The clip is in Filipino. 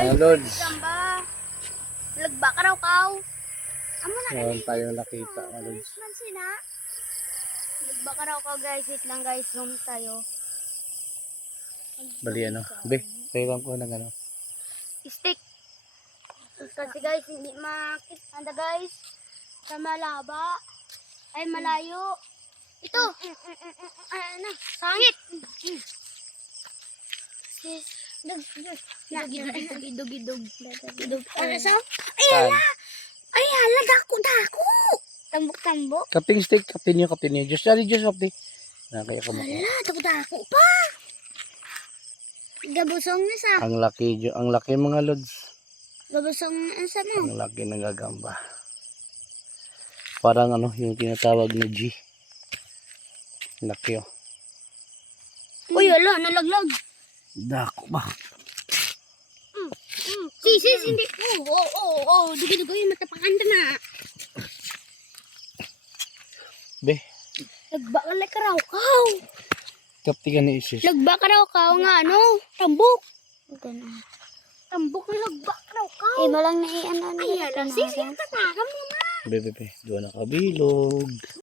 guys. Mga lods. Gamba. Lagba ka raw kaw. Amo na Meron tayong nakita, mga lods. Man sina. Lagba ka raw kaw guys. Wait lang guys. Zoom tayo. Bali ano. Be, kailan ko ng ano. Stick. Kasi guys, hindi makita. Anda guys. Sa malaba. Ay malayo. Ito. Ano? Sangit. Sis. Idog. Ano sa? Ay hala. Ay hala. Dako. Tambok. Kaping stick, kapin niyo. Diyos, kapti. Nakaya ka mo. Hala, dako pa. Gabusong na sa. Ang laki mga lods. Gabusong na sa mo. Ang laki ng gagamba. Parang ano, yung tinatawag na G. Laki oh. Uy, hala, nalaglag. Dako ba? Sis, hindi. Oo. Dugi-dugi yung matapakan na. Be, Lagba ka like raw kaw. kapti ka ni Isis. Lagba ka raw kaw nga ano. Tambok. Tambok na lagba ka raw kaw. Eh, malang naian. Ay, hala, sis, yung tatakam mo na. Be. Doon nakabilog.